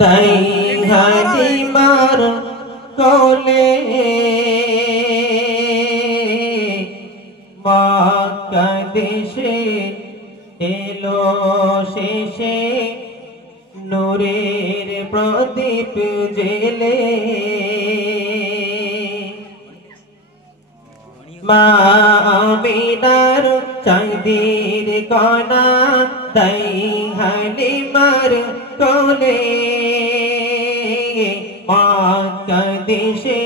তাই হালিমার কোলে মক্কা দেশে এলো শেষে নূরের প্রদীপ জেলে মা আমিনার চাঁদের কণা তাই হালিমার কোলে মক্কা দেশে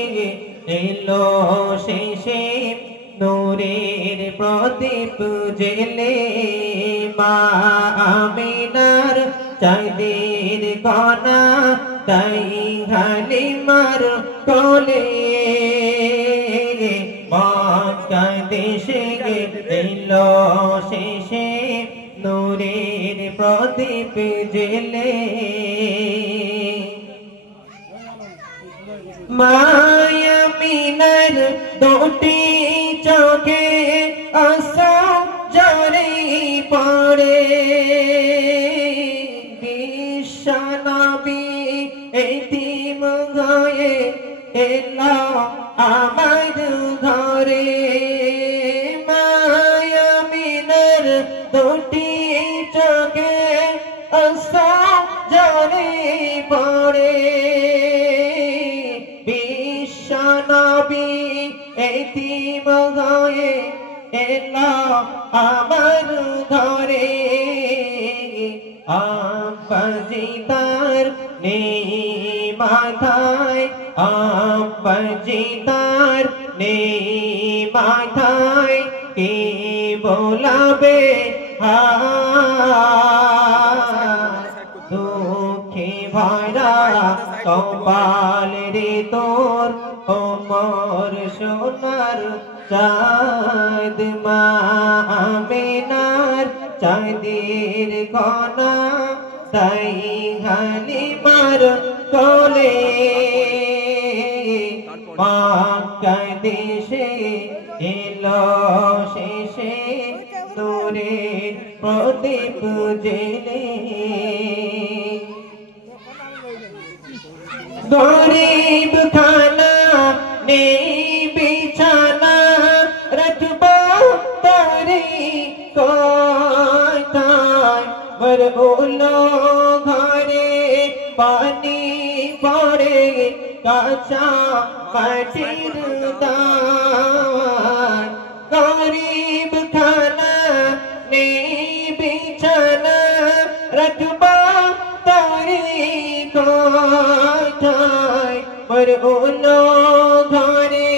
এলো শেষে নূরের প্রদীপ জেলে মা আমিনার চাঁদের কণা তাই হালিমার কোলে মক্কা দেশে এলো শেষে নূরের প্রদীপ জেলে মায়ামিনার দুটি চোখে আশা জরে পড়ে বিশ্বনবী এতিম হয়ে এলো আমার ঘরে মায়ামিনার দুটি চোখে আশা জরে পড়ে বিশ্বনবী এতিম হয়ে এলো আমার ঘরে আব্বাজি তার নেই মাথায় আব্বাজি তার নেই মাথায় কে বোলাবে দুঃখে ভরা কপাল রে তোর ওমর সোনার চাঁদ মা আমিনার চাঁদের কণা তাই হালিমার কোলে মক্কা দেশে এলো শেষে নূরের প্রদীপ জেলে গরিব খানা নেই বিছানা রাখবো তারি কোথায় বরগুলো ঘরে পানি পড়ে কাঁচা মাটির দান গরিব খানা নেই বিছানা রাখবো তারি কোথায় বরগুলো ঘরে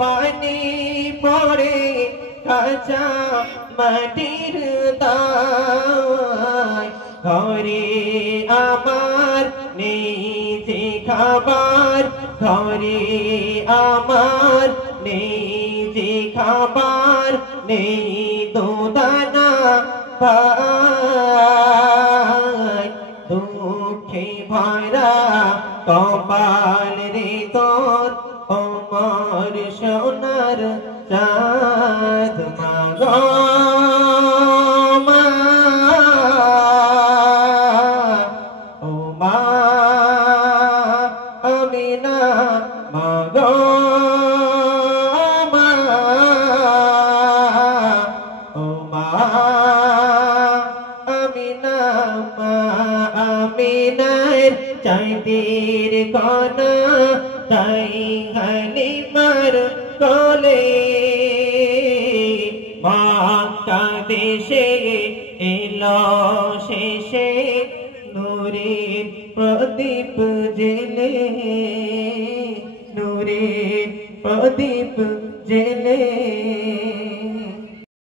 পানি পড়ে কাঁচা মাটির দায় ঘরে আমার নেই যে খাবার ঘরে আমার নেই যে খাবার নেই দুদানা ভাই দুঃখে ভরা কপাল রে তোর ওমর সোনার চাঁদ মাগো মা ও মা আমিনা মাগো মা ও মা আমিনা মা আমিনার চাঁদের কণা তাই হালিমার কোলে মক্কা দেশে এলো শেষে নূরের প্রদীপ জেলে নূরের প্রদীপ জেলে